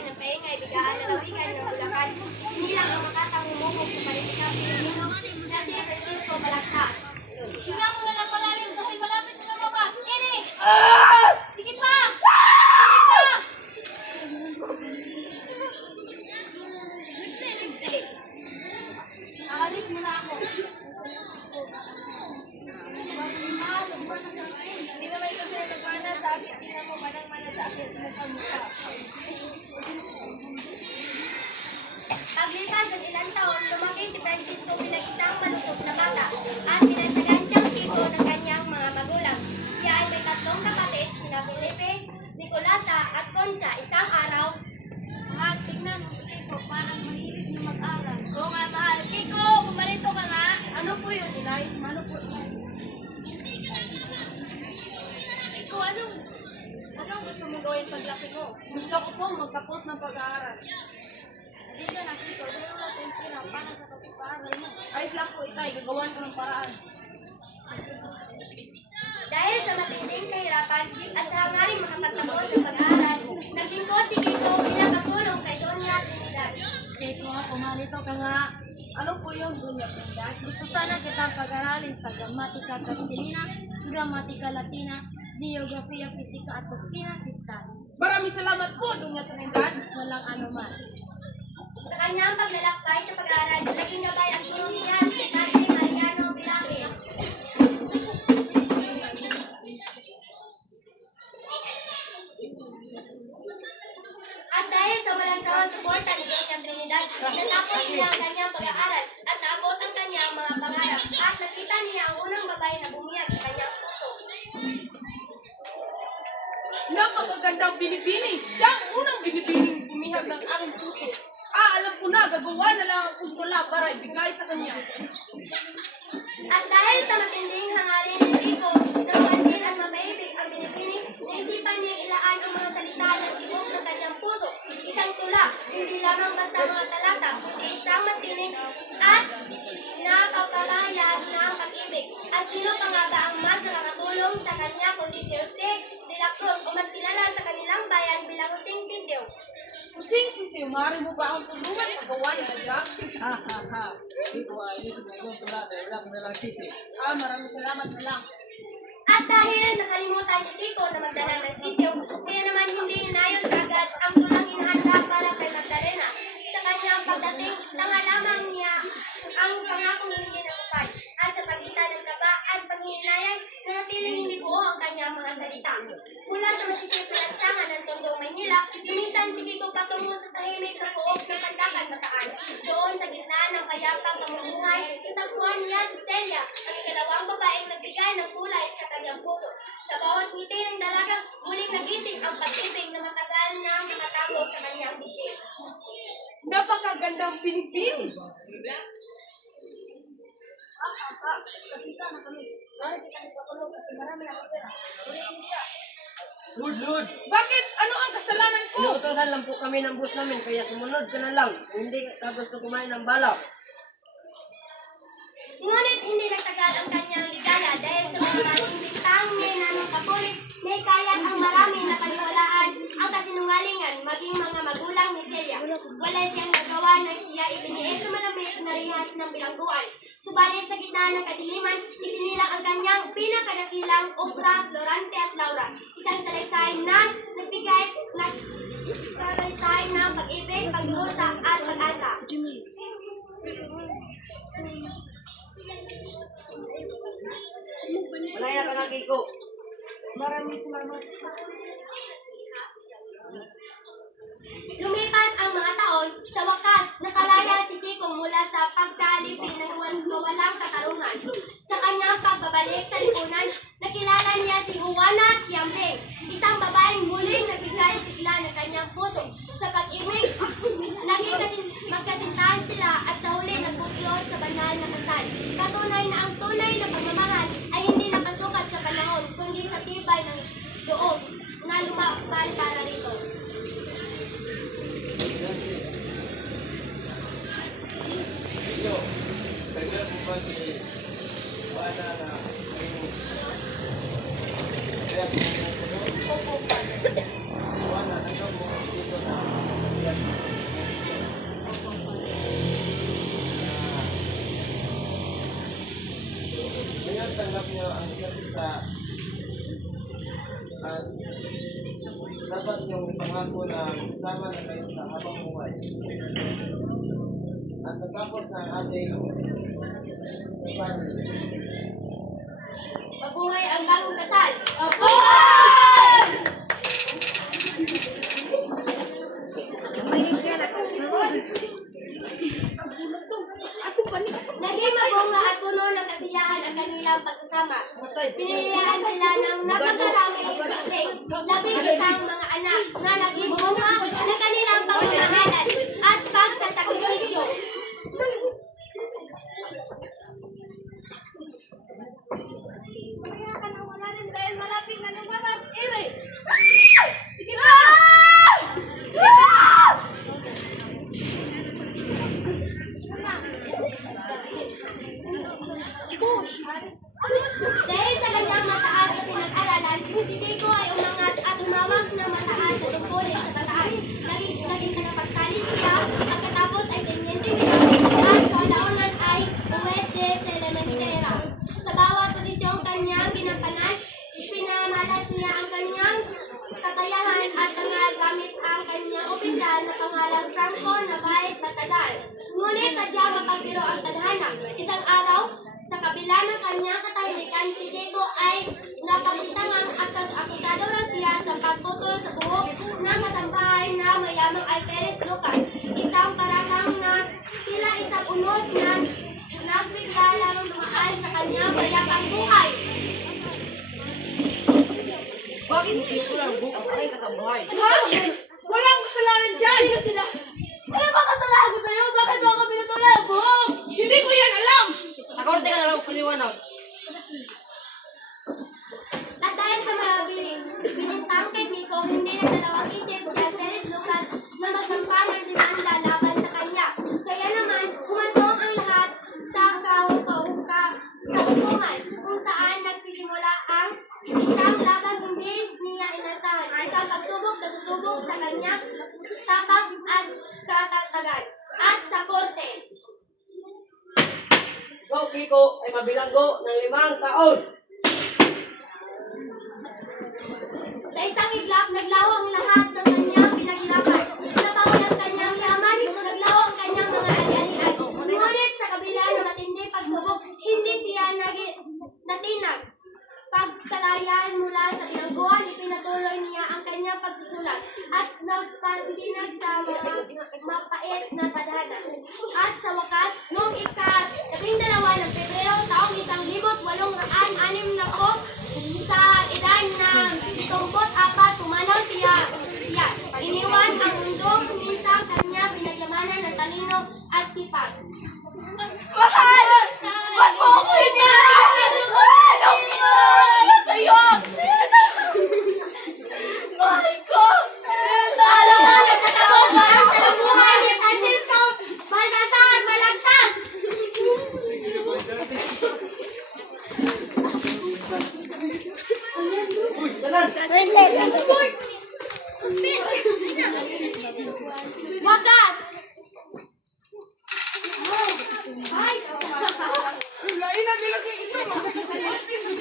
nagbigay ng paingay, bigaan na lawigan ng Bulacan. Sinilang ang makatang sa palitikang Pilipino na si Francisco Balagtas. Hinga mo na lang malalim dahil malapit na lumabas. Kini! Sige pa! Aalis mo na ako. Hindi naman ito sila nagmana sa akin. Hindi na mo manang mana sa akin. Mukhang mukha. Paglipas ng ilang taon, lumaki si Francisco bilang isang malusog na bata at pinansagan siyang tito ng kanyang mga magulang. Siya ay may tatlong kapatid, sina Felipe, Nicolasa at Concha. Isang araw, Mahal, tignan mo dito. Parang mahilig na mag-aral. Oo nga, mahal. Kiko, kumarito ka nga. Ano po yun, Inay? Ano po yun? Kiko, anong, anong gusto mo gawin paglaki mo? Gusto ko po magtapos ng pag-aaral. Ayos lang po, Itay. Gagawan ko ng paraan. dahil sa matinding kahirapan at sa hangaring makapagtapos ng pag-aaral, naglingkod si Kiko bilang katulong kay Doña Trinidad. Kiko, kumarito ka nga. Ano po yung dunya Trinidad? Gusto sana kitang pag-aralin sa gramatika Kastilina, gramatika Latina, geografiya, fisika at doktrina Kristana. Maraming salamat po, Dunya Trinidad. Walang anuman. Sa kanyang paglalakbay sa pag-aaral, naging gabay ang guro niya si Padre Mariano Vilangis. At dahil sa walang sawang suporta ni Doña Trinidad, natapos niya ang kanyang pag-aaral at naabot ang kanyang mga pangarap at nakita niya ang unang babae na bumiyag sa kanyang puso. Napakagandang binibini. Siya ang unang binibining bumihag ng aking puso. Ah, alam ko na, gagawa na lang ang kuntula para ibigay sa kanya. At dahil sa matinding hangarin ni Rico na at mapaibig ang binibining, naisipan niyang ilaan ang mga salita ng tibok ng kanyang puso. Isang tula, hindi lamang basta mga talata, kundi isang masining at napapahayag ng pag-ibig. At sino pa nga ba ang mas nakakatulong sa kanya kundi si Jose de la Cruz o mas kilala sa kanilang bayan bilang Joseng Sisiw. Kusing sisiw, maaari mo ba akong tulungan paggawa niya kaya? Ha ha ha. Dito ay inisip na itong tula dahil wala ko nalang sisi. Ah, maraming salamat na lang. At dahil nakalimutan ni Kiko na magdala ng sisiw, kaya naman hindi inayos agad ang tulang inihanda para kay Magdalena. Sa kanyang pagdating, tanga lamang niya ang pangakong hindi natupad. At sa pagitan ng kaba panghihinayang, nanatiling hindi buo ang kanyang mga salita. Mula sa masikip na lansangan ng Tondong Maynila, lumisan si Kiko patungo sa tahimik na koob ng Pandakan Bataan. Doon sa gitna ng kayapang pamumuhay, natagpuan niya si Celia, ang ikalawang babaeng nagbigay ng kulay sa kanyang puso. Sa bawat ngiti ng dalaga, muling nagising ang pag-ibig na matagal na nakatago sa kanyang bibig. Napakagandang binibini. Ah, ah, kasi ka na kami. Sorry kita nagpakulong kasi marami na ako pera. Ulitin mo siya. Lord, Lord! Bakit? Ano ang kasalanan ko? Inuutosan lang po kami ng boss namin, kaya sumunod ka na lang. Hindi ka gusto kumain ng balak. Ngunit hindi nagtagal maging mga magulang ni Celia. Wala siyang nagawa na siya ibiniit sa malamig na rihas ng bilangguan. Subalit sa gitna ng kadiliman, isinilang ang kanyang pinakadakilang obra, Florante at Laura. Isang salaysay na nagbigay nag salaysay ng pag-ibig, pagdurusa at pag-asa. Malaya ka na, Kiko. Maraming salamat. Lumipas ang mga taon, sa wakas, nakalaya si Kiko mula sa pagkalipin ng wan- walang katarungan. Sa kanyang pagbabalik sa lipunan, nakilala niya si Juana Tiambeng, isang ang isa't isa at dapat yung ipangako na sama na kayo sa habang buhay. At natapos na ang ating kasal. Mabuhay ang bagong kasal. Naging mabunga at puno ng kasiyahan ang kanilang pagsasama. Pinilihan sila ng napakaraming isipin, labing isang mga anak na naging bunga ng kanilang pagmamahalan at pagsasakripisyo. Kaya ka nang wala rin dahil malapit na lumabas. Iri! Sige na! Dahil sa kanyang mataas na pinag-aralan, si Dico ay umangat at umawag ng mataas na tungkulin sa pataas. Naging, naging tagapagsalin siya, pagkatapos ay tenyente militar at kalaunan ay Uwes de Selementera. Sa bawat posisyong kanyang ginampanan, pinamalas niya ang kanyang kakayahan at tangal gamit ang kanyang opisyal na pangalang Franco Navaez Batalar. Ngunit sadyang mapagbiro ang tadhana. Isang araw, sa kabila ng kanyang katahimikan, si Diego ay napagbitangang akas akusado na siya sa pagputol sa buhok ng kasambahay na mayamang Alperes Lucas. Isang paratang na tila isang unos na nagbigla lamang dumaan sa kanyang mayakang buhay. Bakit ko lang bukas ay kasabuhay? Ha? Walang kasalanan dyan! Sino sila? Ano ba kasalanan ko sa'yo? Bakit mo ako pinutulan ang buhok? Hindi ko yan alam! Nakorte ka na lang paliwanag. At dahil sa bin- binintang kay Nico, hindi na dalawang isip si Alperes Lucas na magsampa ng demanda laban sa kanya. Kaya naman, humantong ang lahat sa kahuka sa hukuman kung saan nagsisimula ang isang laban hindi niya inasahan. Isang pagsubok na susubok sa kanyang tapang at katatagan at sa korte. Go, Kiko, ay mabilanggo ng limang taon. kakayanan ng talino at sipag. Mahal! Ba't mo ako hinihan? Alam mo! Ano sa'yo? Mahal ko! Alam mo! Wag ka!